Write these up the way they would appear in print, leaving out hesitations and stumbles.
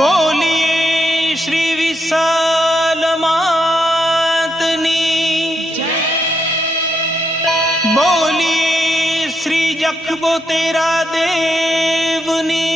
बोलिए श्री विशाल मातनी, बोलिए श्री जखबो तेरा देवनी।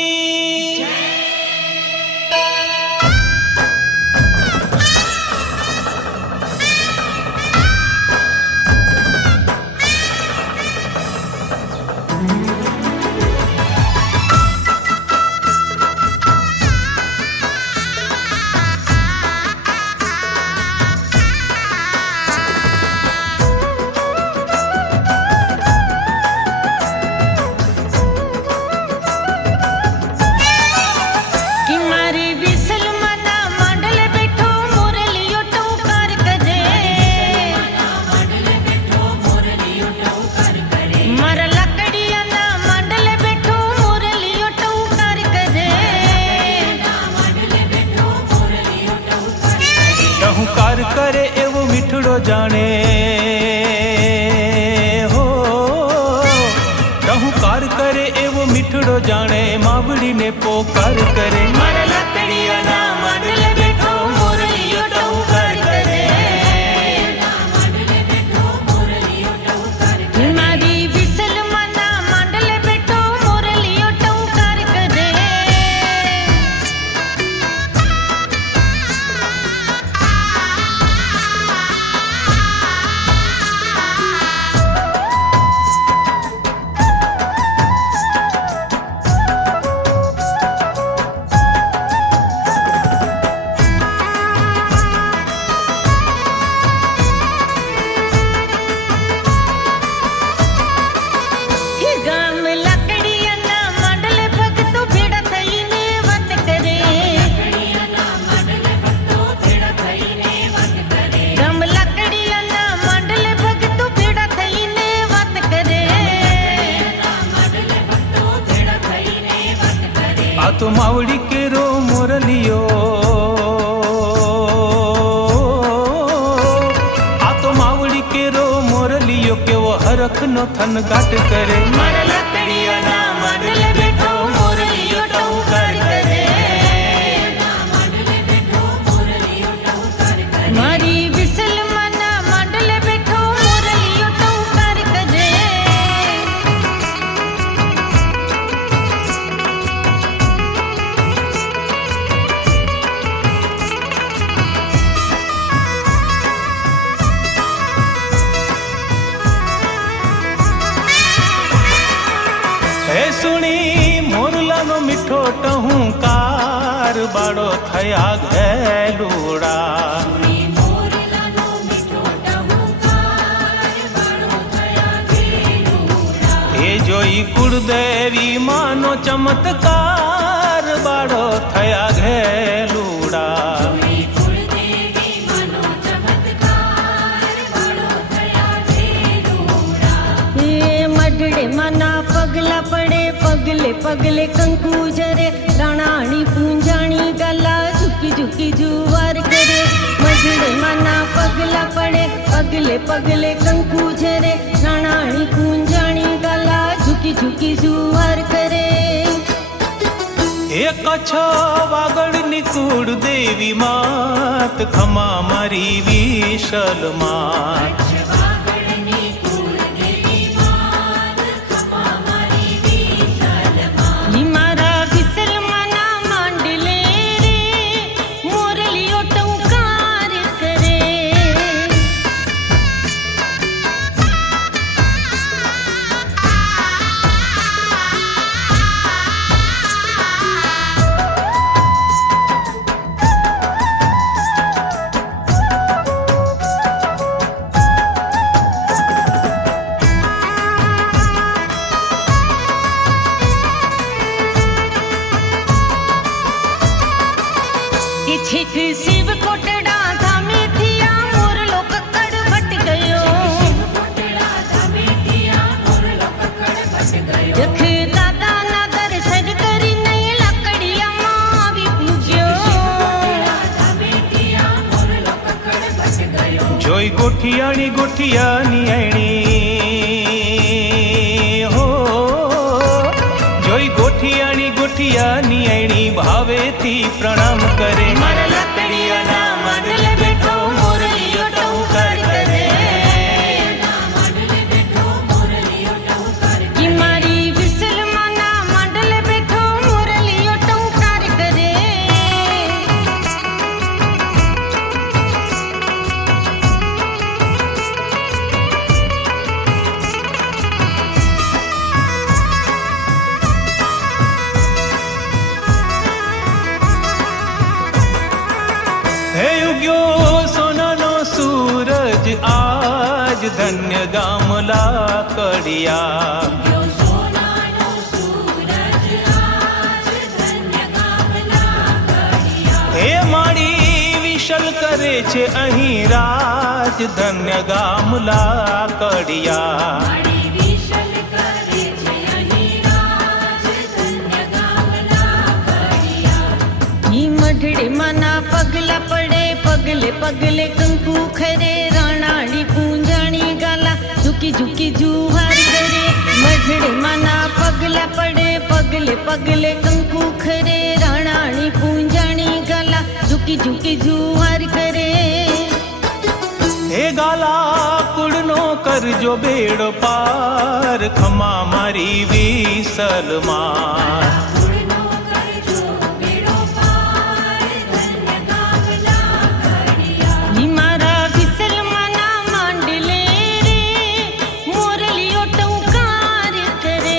टहुकार करे एवो मीठड़ो जाने हो, टहुकार करे एवो मीठड़ो जाने। मावड़ी ने पोकार करे मारा लकड़िया ना मांडले बैठो मोरलियो टहुकार करे। मारी विसल मना मांडले बैठो मोरलियो टहुकार करे। आ तो मावड़ी के रो मोरलियो, आ तो मावड़ी के रो मोरलियो के वो हरख नो थन काट करे। मारा लकड़िया ना मांडले बैठो मोरलियो टहुकार करे। मारी विसल मना मांडले बैठो मोरलियो टहुकार करे। हे सुनी मोरला नो मीठो टहुकार, बाड़ो थया घेलूड़ा। हे जोई कुलदेवी मानो चमत्कार, बाड़ो थया घेलूड़ा। मडड़े मना पगला पड़े पगले पगले कंकु जरे। राणाणी पूंजाणी गला झुकी झुकी जुवार करे। मडड़े मना पगला पड़े पगले पगले कंकु जरे। राणाणी पूंजाणी गला झुकी झुकी जुवार करे। एक छो वागड़नी कुड़ देवी मात, खमा मारी विशल मात। छिक शिव कोटड़ा धामे थिया मोरलो ककड़ बट गयो। जख दादा ना दर्शन करी नहीं लकड़िया मावी पूज्यो। जोई गोठियाणी गोठियानी आईणी हो, जोई गोठियाणी મોરલી ગોઠિયાની આઈણી ભાવેથી પ્રણામ કરે મારા લાકડિયાના માંડલે બેઠો મોરલીયો ટહુકાર કરે ઈ મારી વિસલમાના માંડલે બેઠો મોરલીયો ટહુકાર કરે હે ઉગ્યો સોનાનો સૂરજ આજ ધન્ય ગામ લાકડિયા હે માડી વિશલ કરે છે અહીં રાજ ધન્ય ગામ લાકડિયા ઈ મઢડે માના પગલા પડે પગલે પગલે કંકુ ખરે રાણાડી પૂંજાણી ગાલા ઝુકી ઝુકી જુવાર કરે મઢડે માના પગલા પડે પગલે પગલે કંકુ ખરે રાણાણી પૂંજાણી ગાલા ઝુકી ઝુકી જુવાર કરે હે ગાલા કુળનો કરજો બેડો પાર ખમા મારી વિસલમાં ઈ મારા વિસલમાના માંડલે રે મોરલીયો ટહુકાર કરે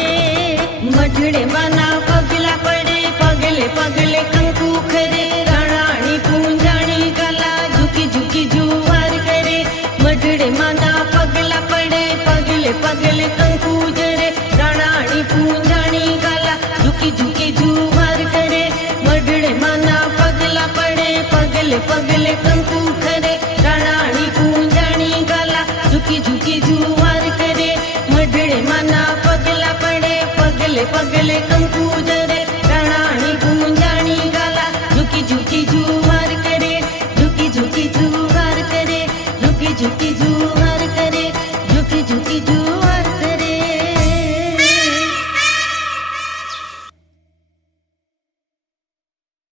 મઢડે માના પગલા પડે પગલે પગલે કંકુ ખરે રાણાણી પૂંજાણી ગાલા ઝુકી ઝુકી જુવાર કરે મઢડે માના પગલા પડે પગલે પગલે કંકુ જરે રાણાણી પૂંજાણી ગાલા ઝુકી ઝુકી જુવાર કરે મઢડે માના પગલા પડે પગલે પગલે કંકુ ખરે રાણાણી પૂંજાણી ગાલા ઝુકી ઝુકી જુવાર કરે મઢડે માના પગલા પડે પગલે પગલે કંકુ